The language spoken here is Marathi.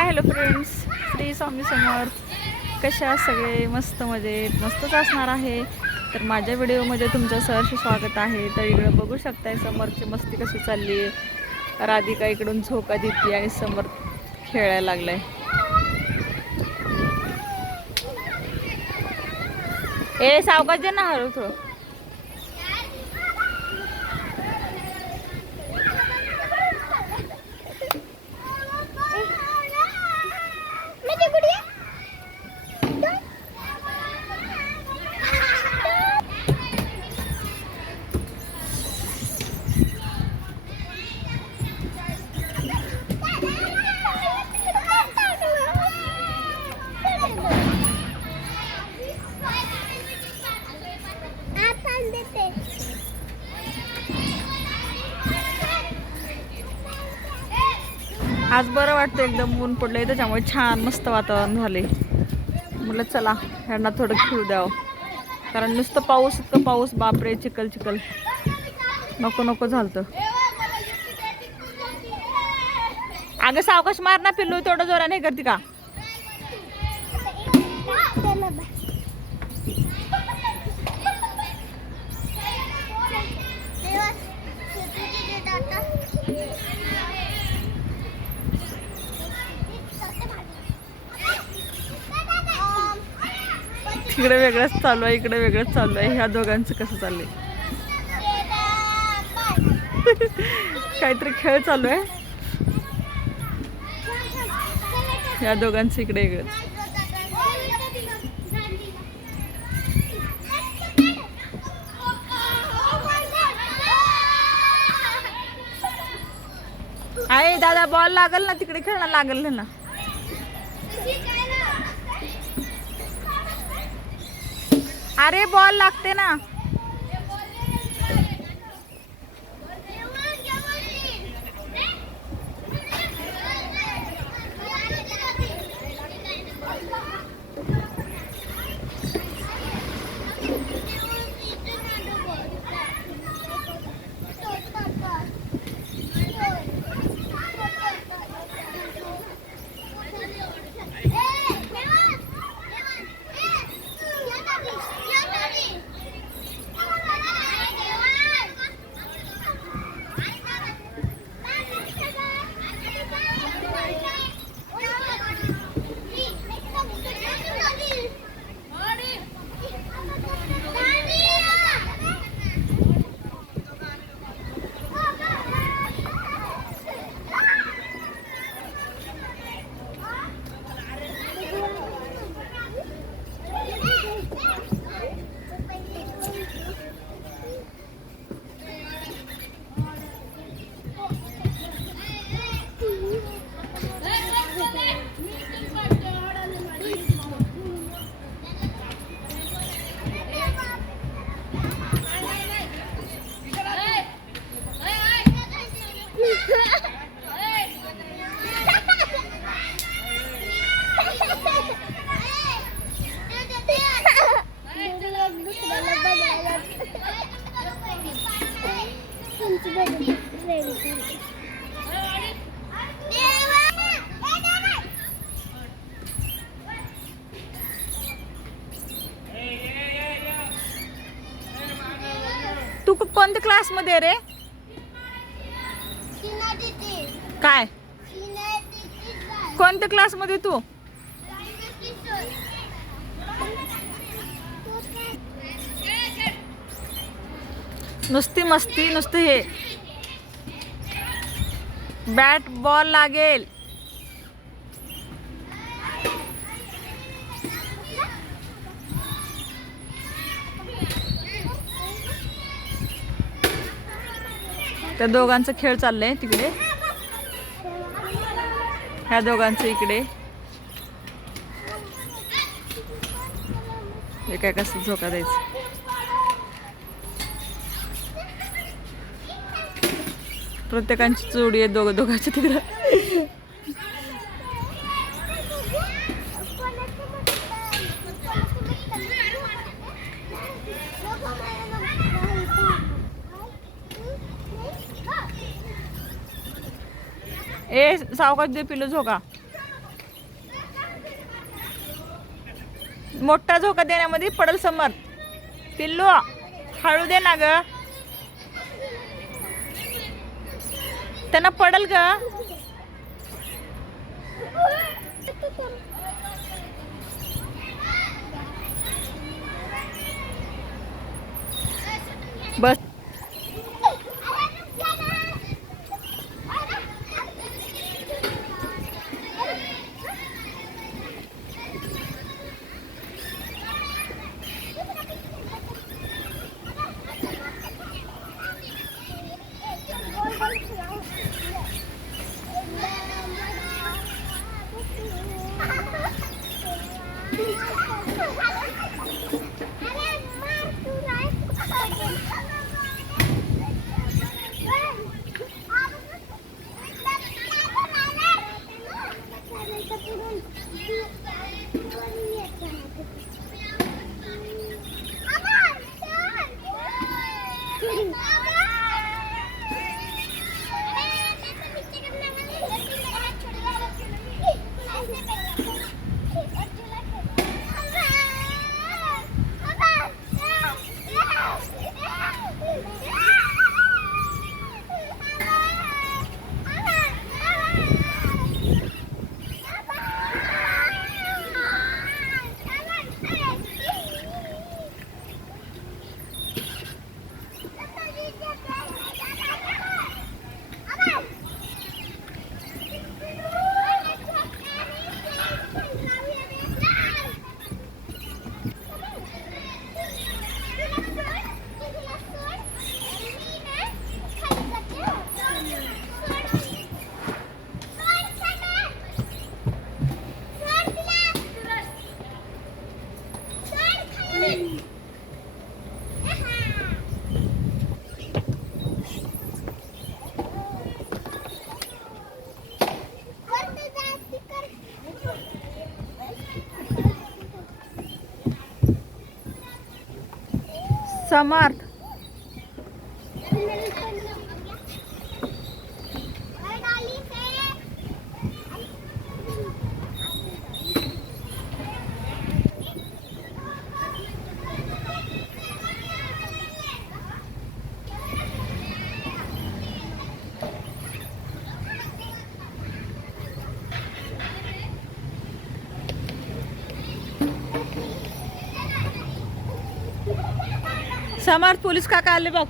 Hi hello friends, Shri Swami Samarth. कशा सगळे? मस्त मजेत, मस्तच असणार आहे. तर माझ्या व्हिडिओमध्ये तुमचं सहर्ष स्वागत आहे. तर इकडं बघू शकताय समरची मस्ती कशी चालली आहे. राधिका इकडून झोका देते आणि समर खेळायला लागलाय. ए सावकाश दे ना, हळू थोडं. आज बरं वाटतं, एकदम ऊन पडलंय त्याच्यामुळे छान मस्त वातावरण झाले. म्हटलं चला ह्यांना थोडं खेळू द्यावं, कारण नुसतं पाऊस, इतकं पाऊस, बापरे, चिखल चिखल, नको नको झालतं. अगं सावकाश मार ना पिल्लू, तेवढं जोरा नाही करते का? तिकडे वेगळंच चालू आहे, इकडे वेगळंच चालू आहे. ह्या दोघांचं कसं चाललंय? काहीतरी खेळ चालू आहे ह्या दोघांचं इकडे वेगळंच. आहे दादा, बॉल लागल ना तिकडे, खेळणं लागल ना. अरे बॉल लागते ना. तू कोणत्या क्लास मध्ये रे? काय कोणत्या क्लास मध्ये तू? नुसती मस्ती, नुसतं हे बॅट बॉल लागेल. त्या दोघांचा खेळ चाललाय तिकडे, ह्या दोघांचं इकडे. हे काय कसं झोका द्यायचं. प्रत्येकांची जोडी आहे दोघांच्या तिकडं. ए सावकाश दे पिलू झोका. मोठा झोका देण्यामध्ये पडल समर्थ. पिल्लू हळू दे ना ग, त्यांना पडल ग. बस समर्थ. समर्थ पोलीस काका आले बघ.